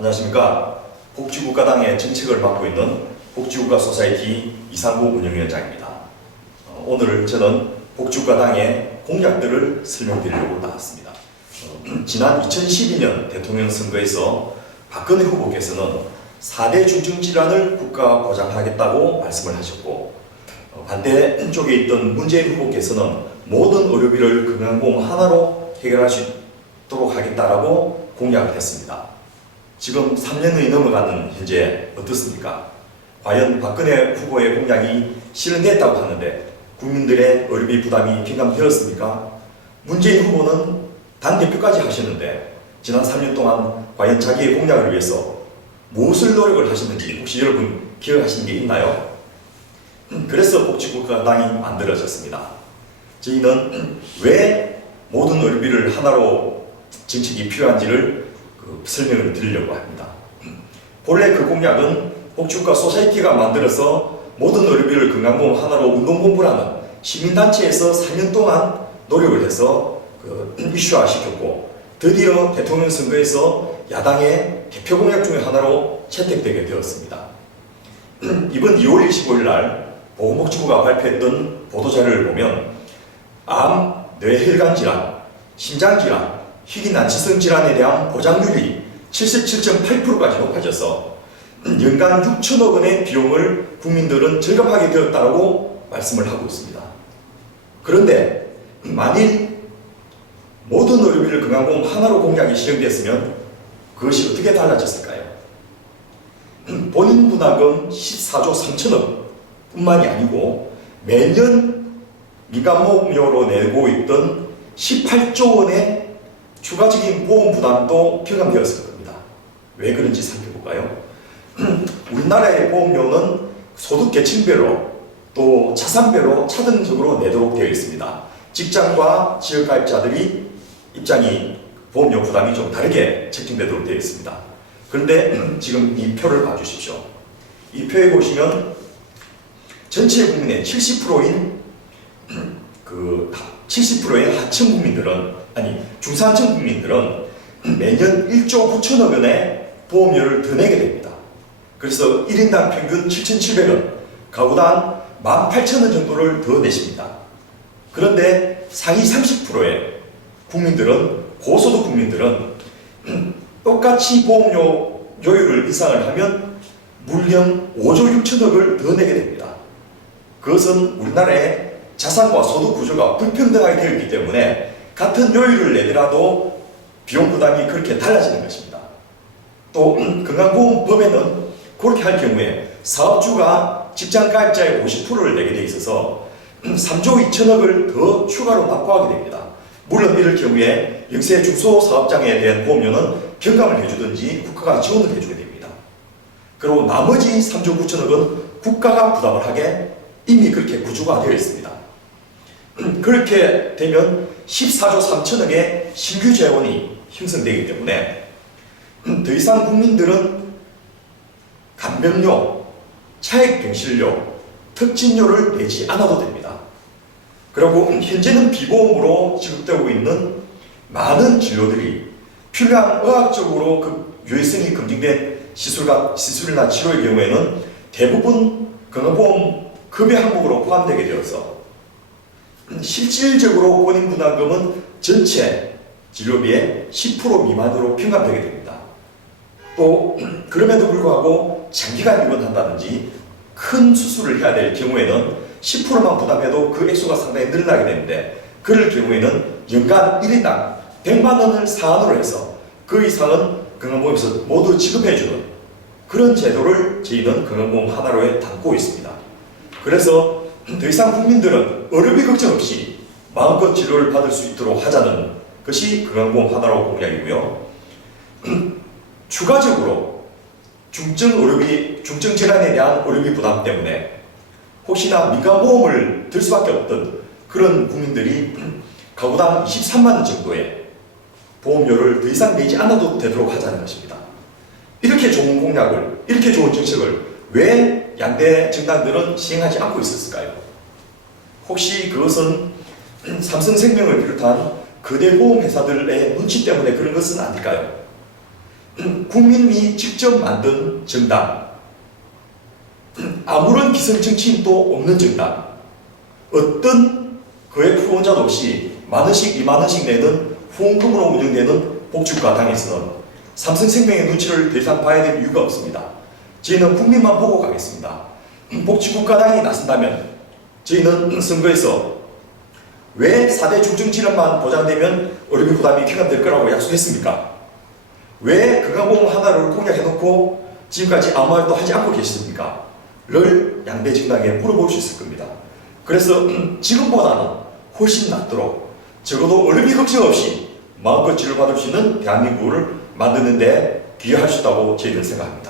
안녕하십니까. 복지국가당의 정책을 맡고 있는 복지국가 소사이티 이상구 운영위원장입니다. 오늘 저는 복지국가당의 공약들을 설명드리려고 나왔습니다. 지난 2012년 대통령 선거에서 박근혜 후보께서는 4대 중증질환을 국가가 보장하겠다고 말씀을 하셨고, 반대쪽에 있던 문재인 후보께서는 모든 의료비를 건강보험 하나로 해결할 수 있도록 하겠다라고 공약을 했습니다. 지금 3년이 넘어가는 현재 어떻습니까? 과연 박근혜 후보의 공약이 실현됐다고 하는데 국민들의 의료비 부담이 경감되었습니까? 문재인 후보는 당대표까지 하셨는데 지난 3년 동안 과연 자기의 공약을 위해서 무엇을 노력을 하셨는지 혹시 여러분 기억하시는 게 있나요? 그래서 복지국가당이 만들어졌습니다. 저희는 왜 모든 의료비를 하나로 정책이 필요한지를 설명을 드리려고 합니다. 본래 그 공약은 복지국가 소사이티가 만들어서 모든 의료비를 건강보험 하나로 운동본부라는 시민단체에서 4년 동안 노력을 해서 이슈화 시켰고, 드디어 대통령 선거에서 야당의 대표 공약 중에 하나로 채택되게 되었습니다. 이번 2월 25일 날 보건복지부가 발표했던 보도자료를 보면 암, 뇌혈관 질환, 심장질환, 희귀난치성 질환에 대한 보장률이 77.8%까지 높아져서 연간 6천억 원의 비용을 국민들은 절감하게 되었다고 말씀을 하고 있습니다. 그런데 만일 모든 의료비를 건강보험 하나로 공약이 실현됐으면 그것이 어떻게 달라졌을까요? 본인분담금 14조 3천억 뿐만이 아니고 매년 민간보험료로 내고 있던 18조 원의 추가적인 보험 부담도 경감되었을 겁니다. 왜 그런지 살펴볼까요? 우리나라의 보험료는 소득 계층별로 또 자산별로 차등적으로 내도록 되어 있습니다. 직장과 지역가입자들이 입장이 보험료 부담이 좀 다르게 책정되도록 되어 있습니다. 그런데 지금 이 표를 봐주십시오. 이 표에 보시면 전체 국민의 70%인 70%의 하층 국민들은, 아니 중산층 국민들은 매년 1조 9천억 원의 보험료를 더 내게 됩니다. 그래서 1인당 평균 7,700원, 가구당 18,000원 정도를 더 내십니다. 그런데 상위 30%의 국민들은, 고소득 국민들은 똑같이 보험료 요율을 인상을 하면 물량 5조 6천억을 더 내게 됩니다. 그것은 우리나라의 자산과 소득 구조가 불평등하게 되어 있기 때문에 같은 요율을 내더라도 비용 부담이 그렇게 달라지는 것입니다. 또 건강보험법에는 그렇게 할 경우에 사업주가 직장가입자의 50%를 내게 돼 있어서 3조 2천억을 더 추가로 납부하게 됩니다. 물론 이럴 경우에 영세 중소사업장에 대한 보험료는 경감을 해주든지 국가가 지원을 해주게 됩니다. 그리고 나머지 3조 9천억은 국가가 부담을 하게 이미 그렇게 구조가 되어 있습니다. 그렇게 되면 14조 3천억의 신규 재원이 형성되기 때문에 더 이상 국민들은 간병료, 차액병실료, 특진료를 내지 않아도 됩니다. 그리고 현재는 비보험으로 지급되고 있는 많은 진료들이 필요한 의학적으로 유해성이 검증된 시술이나 치료의 경우에는 대부분 건강보험 급여 항목으로 포함되게 되어서 실질적으로 본인 부담금은 전체 진료비의 10% 미만으로 평가되게 됩니다. 또 그럼에도 불구하고 장기간 입원한다든지 큰 수술을 해야 될 경우에는 10%만 부담해도 그 액수가 상당히 늘어나게 되는데, 그럴 경우에는 연간 1인당 100만 원을 사안으로 해서 그 이상은 건강보험에서 모두 지급해주는 그런 제도를 저희는 건강보험 하나로에 담고 있습니다. 그래서 더 이상 국민들은 의료비 걱정 없이 마음껏 치료를 받을 수 있도록 하자는 것이 건강보험 하나로 공약이고요. 추가적으로 중증 질환에 대한 의료비 부담 때문에 혹시나 민간보험을 들 수밖에 없던 그런 국민들이 가구당 23만 원 정도의 보험료를 더 이상 내지 않아도 되도록 하자는 것입니다. 이렇게 좋은 공약을, 이렇게 좋은 정책을 왜 양대 정당들은 시행하지 않고 있었을까요? 혹시 그것은 삼성생명을 비롯한 거대 보험회사들의 눈치 때문에 그런 것은 아닐까요? 국민이 직접 만든 정당, 아무런 기성 정치인도 없는 정당, 어떤 거액 후원자도 없이 만원씩 2만원씩 내는 후원금으로 운영되는 복지국가당에서는 삼성생명의 눈치를 더 이상 봐야 될 이유가 없습니다. 저희는 국민만 보고 가겠습니다. 복지국가당이 나선다면 저희는 선거에서 왜 4대 중증질환만 보장되면 의료비 부담이 경감될 거라고 약속했습니까? 왜 건강보험 하나를 공약해놓고 지금까지 아무 말도 하지 않고 계십니까? 를 양대 정당에 물어볼 수 있을 겁니다. 그래서 지금보다는 훨씬 낫도록 적어도 의료비 걱정 없이 마음껏 치료받을 수 있는 대한민국을 만드는 데 기여할 수 있다고 저희는 생각합니다.